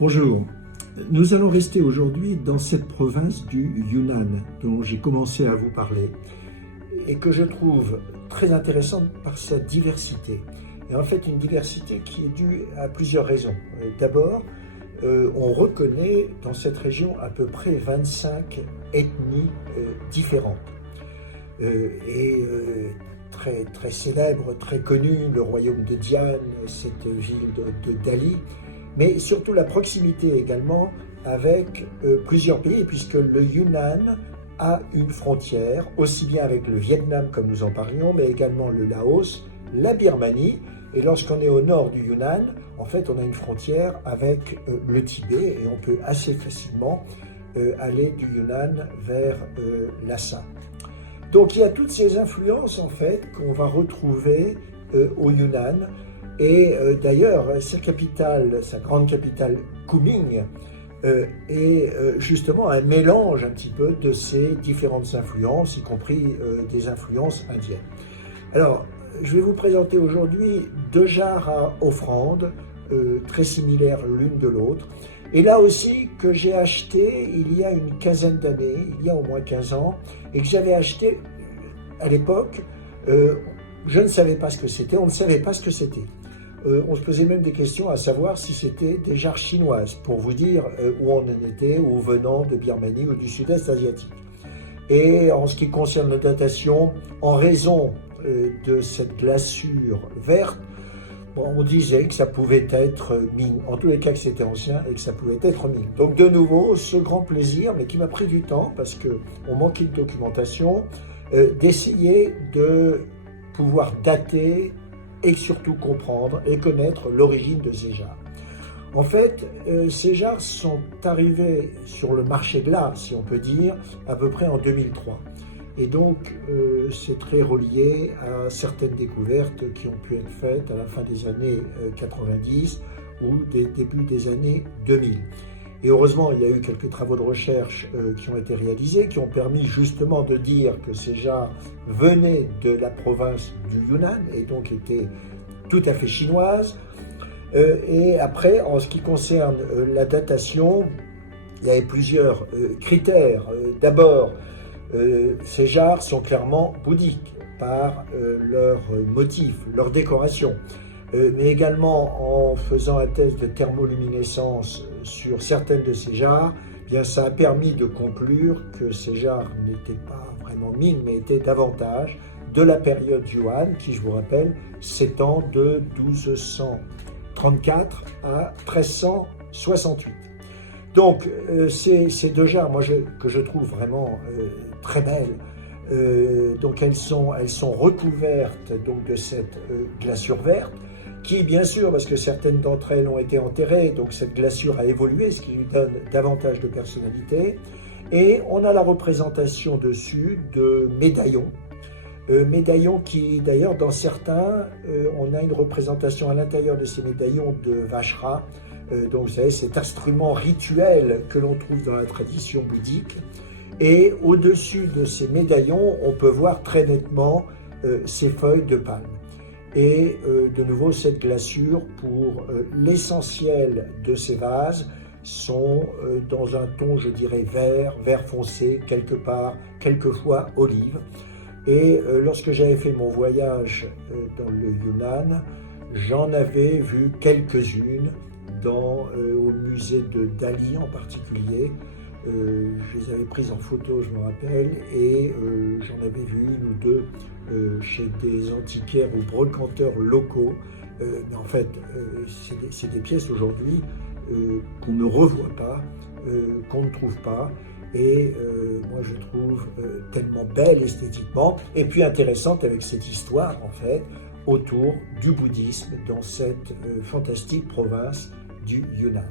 Bonjour, nous allons rester aujourd'hui dans cette province du Yunnan dont j'ai commencé à vous parler et que je trouve très intéressante par sa diversité. Et en fait une diversité qui est due à plusieurs raisons. D'abord, on reconnaît dans cette région à peu près 25 ethnies différentes. Très célèbre, très connu, le royaume de Diane, cette ville de Dali, mais surtout la proximité également avec plusieurs pays, puisque le Yunnan a une frontière, aussi bien avec le Vietnam comme nous en parlions, mais également le Laos, la Birmanie, et lorsqu'on est au nord du Yunnan, en fait on a une frontière avec le Tibet, et on peut assez facilement aller du Yunnan vers Lhasa. Donc il y a toutes ces influences en fait qu'on va retrouver au Yunnan. Et d'ailleurs, sa grande capitale, Kunming, est justement un mélange un petit peu de ces différentes influences, y compris des influences indiennes. Alors, je vais vous présenter aujourd'hui deux jarres à offrande, très similaires l'une de l'autre. Et là aussi, que j'ai acheté il y a une quinzaine d'années, il y a au moins 15 ans, et que j'avais acheté à l'époque, je ne savais pas ce que c'était, on ne savait pas ce que c'était. On se posait même des questions à savoir si c'était des jarres chinoises, pour vous dire où on en était, ou venant de Birmanie ou du sud-est asiatique. Et en ce qui concerne la datation, en raison de cette glaçure verte, on disait que ça pouvait être Ming, en tous les cas que c'était ancien et que ça pouvait être Ming. Donc de nouveau, ce grand plaisir, mais qui m'a pris du temps, parce qu'on manquait de documentation, d'essayer de pouvoir dater et surtout comprendre et connaître l'origine de ces jarres. En fait, ces jarres sont arrivées sur le marché de l'art, si on peut dire, à peu près en 2003. Et donc, c'est très relié à certaines découvertes qui ont pu être faites à la fin des années 90 ou des débuts des années 2000. Et heureusement, il y a eu quelques travaux de recherche qui ont été réalisés, qui ont permis justement de dire que ces jarres venaient de la province du Yunnan et donc étaient tout à fait chinoises. Et après, en ce qui concerne la datation, il y avait plusieurs critères. D'abord, ces jarres sont clairement bouddhiques par leur motif, leur décoration. Mais également en faisant un test de thermoluminescence sur certaines de ces jarres, bien ça a permis de conclure que ces jarres n'étaient pas vraiment Ming, mais étaient davantage de la période Yuan, qui, je vous rappelle, s'étend de 1234 à 1368. Donc ces deux jarres, que je trouve vraiment très belles, donc elles sont recouvertes donc de cette glaçure verte, qui, bien sûr, parce que certaines d'entre elles ont été enterrées, donc cette glaçure a évolué, ce qui lui donne davantage de personnalité. Et on a la représentation dessus de médaillons. Médaillons qui, d'ailleurs, dans certains, on a une représentation à l'intérieur de ces médaillons de Vajra. Donc, vous savez, cet instrument rituel que l'on trouve dans la tradition bouddhique. Et au-dessus de ces médaillons, on peut voir très nettement ces feuilles de palme. Et de nouveau, cette glaçure, pour l'essentiel de ces vases, sont dans un ton, je dirais, vert foncé, quelquefois olive. Et lorsque j'avais fait mon voyage dans le Yunnan, j'en avais vu quelques-unes au musée de Dali en particulier. Je les avais prises en photo, je me rappelle, et j'en avais vu une ou deux chez des antiquaires ou brocanteurs locaux. Mais en fait, c'est des pièces aujourd'hui qu'on ne revoit pas, qu'on ne trouve pas. Et moi, je trouve tellement belle esthétiquement, et puis intéressante avec cette histoire, en fait, autour du bouddhisme dans cette fantastique province du Yunnan.